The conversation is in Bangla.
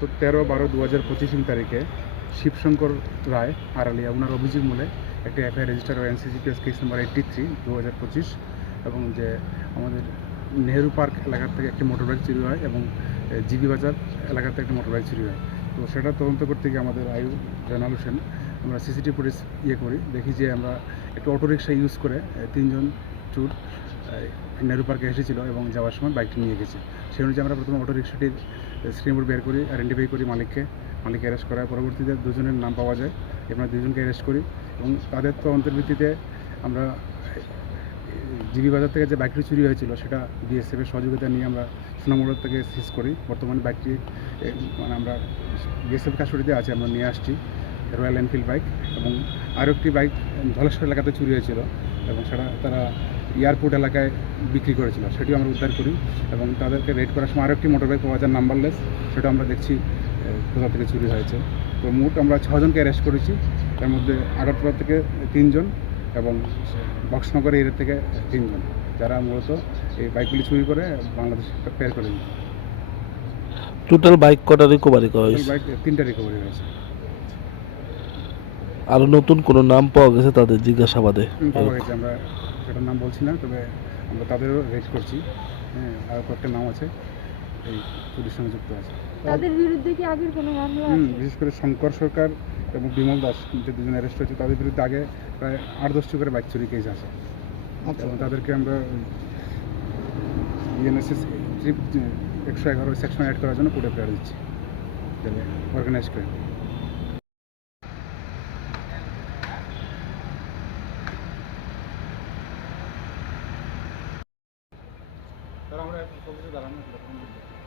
তো তেরো বারো দু হাজার পঁচিশ তারিখে শিবশঙ্কর রায় আড়ালিয়া ওনার অভিযোগ মূলে একটি এফআইআর রেজিস্টার হয় NCCPS case number eighty three দু হাজার পঁচিশ, এবং যে আমাদের নেহেরু পার্ক এলাকার থেকে একটি মোটরবাইক চুরি হয় এবং জিবি বাজার এলাকার থেকে একটি মোটরবাইক চুরি হয়। তো সেটা তদন্ত করতে গিয়ে আমাদের আয়ু জয়নাল হোসেন, আমরা সিসিটিভি ফুটেজ ইয়ে করি, দেখি যে আমরা একটি অটোরিক্সা ইউজ করে তিনজন চুর নেহেরু পার্কে এসেছিল এবং যাওয়ার সময় বাইকটি নিয়ে গেছে। সেই অনুযায়ী আমরা প্রথমে অটো রিক্সাটির স্ক্রিনবোর্ড বের করি আইডেন্টিফাই করি মালিককে। মালিক অ্যারেস্ট করার পরবর্তীতে দুজনের নাম পাওয়া যায়। আমরা দুজনকে অ্যারেস্ট করি এবং তাদের তো অন্তর্ভিত্তিতে আমরা জিবি বাজার থেকে যে বাইকটি চুরি হয়েছিল, সেটা বিএসএফের সহযোগিতা নিয়ে আমরা সুনামগড় থেকে সিজ করি। বর্তমানে বাইকটি মানে আমরা বিএসএফ কাস্টডিতে আছে, আমরা নিয়ে আসছি রয়্যাল এনফিল্ড বাইক এবং আরও একটি বাইক ধলেশ্বর এলাকাতে চুরি হয়েছিল এবং সেটা তারা এয়ারপোর্ট এলাকায় বিক্রি করেছিল সেটিও আমরা উদ্ধার করি এবং তাদেরকে রেড করার সময় আরও একটি মোটর বাইক পাওয়া যায় নাম্বারলেস সেটা আমরা দেখছি কোথা থেকে চুরি হয়েছে। তো মোট আমরা ছজনকে অ্যারেস্ট করেছি তার মধ্যে আগরতলা থেকে তিনজন এবং বক্সনগর এরিয়া থেকে তিনজন যারা মূলত এই বাইকগুলি চুরি করে বাংলাদেশ পেয়ার করে টোটাল বাইক কটা রিকভারি করা হয়েছে? বাইক তিনটা রিকভারি হয়েছে। আর নতুন কোনো নাম পাওয়া গেছে তাদের জিজ্ঞাসাবাদে? আমরা সেটার নাম বলছি না তবে আমরা তাদেরও রেড করছি। হ্যাঁ আর কয়েকটা নাম আছে এই চুরির সঙ্গে যুক্ত আছে। তাদের বিরুদ্ধে কি আগের কোনো মামলা হুম, বিশেষ করে শঙ্কর সরকার এবং বিমল দাস যে দুজন অ্যারেস্ট হয়েছে তাদের বিরুদ্ধে আগে প্রায় আট দশটি করে বাইক চুরি কেস আছে। এবং তাদেরকে আমরা ইএনএসএস ট্রিপ একশো এগারো সেকশন অ্যাড করার জন্য কোর্টে প্রেয়ার দিচ্ছি। অর্গানাইজ করে আমরা দাঁড়ানো